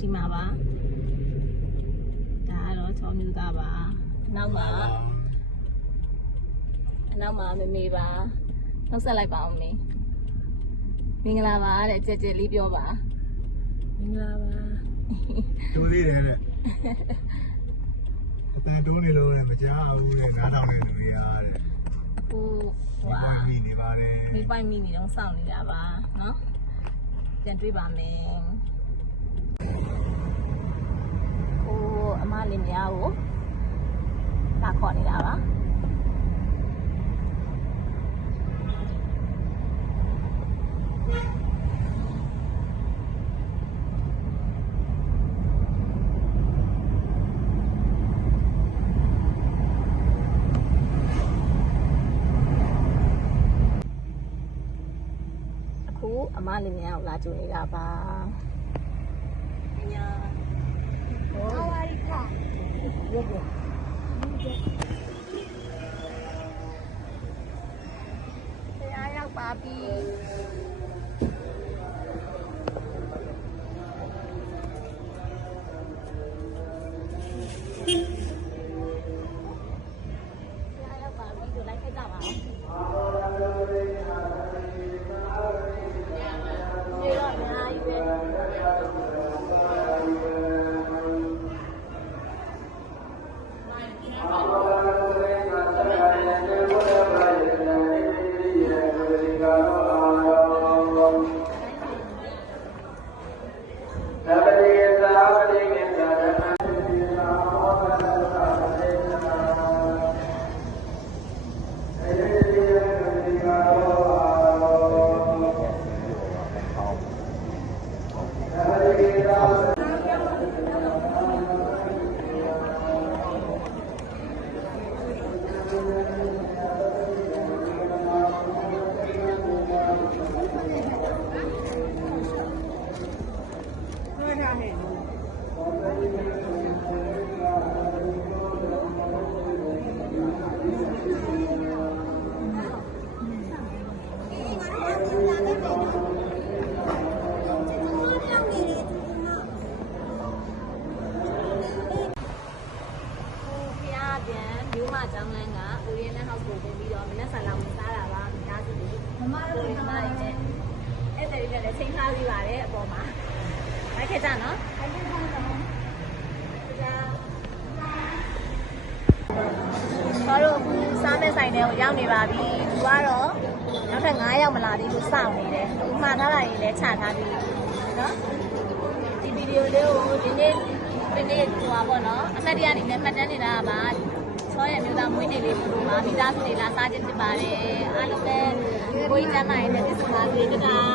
ဒီမှာပါဒါကတော့ချောင်းမြူသားပါနောက်မှာမမေပါနှုတ်ဆက်လိုက်ပါဦးမေမင်္ဂလာပါတဲ့ကြက်ကြက်လေးပြောပါမင်္ဂလာပါတူသေးတယ်တဲ့အတန်တိုးနေလို့လည်းမကြောက်ဘူးလေနားထောင်နေလူတွေရတယ်ဟိုမိနေပါတယ်မိပိုင်မိနေတော့စောင့်နေတာပါနော်ပြန်တွေ့ပါမယ်ဟိုအမလေးများကိုလာခေါ်နေတာပါအမလေးများကိုလာကြိုနေတာပါညာဟောဝါရီခါရုပ်တရားရောက်ပါပြီတရားရောက်ပါပြီတို့လိုက်ခဲ့ကြပါဦးကျောင်းလန်းက Oriental House ကိုတင်ပြီးတော့မနက်ဆန်လောက်စားတာပါမိသားစုတွေမမတို့ညီမတွေနဲ့အဲ့တဲ့တွေလည်းချိန်ထားပြီးပါတယ်အပေါ်မှာလိုက်ခဲ့ကြနော်လိုက်ခဲ့ကြတော့ဘာလို့စားမဲ့ဆိုင်တွေကိုရောက်နေပါပြီသူကတော့နောက်ထပ်9ရောက်မလာသေးဘူးစောင့်နေတယ်သူမှားထားတာကြီးလည်းချထားပြီးနော်ဒီဗီဒီယိုလေးကိုဒီနေ့ဟိုပါပေါ့နော်အမှတ်တရအနေနဲ့မှတ်တမ်းနေတာပါဆောရဲ့မြို့သားမွေးနေ့လေးတို့မှာမိသားစုတွေလာစားခြင်းဖြစ်ပါတယ်အားလုံးပဲကိုကြီးကျမ်းမာရေးနဲ့ပြည့်စုံပါစေတကား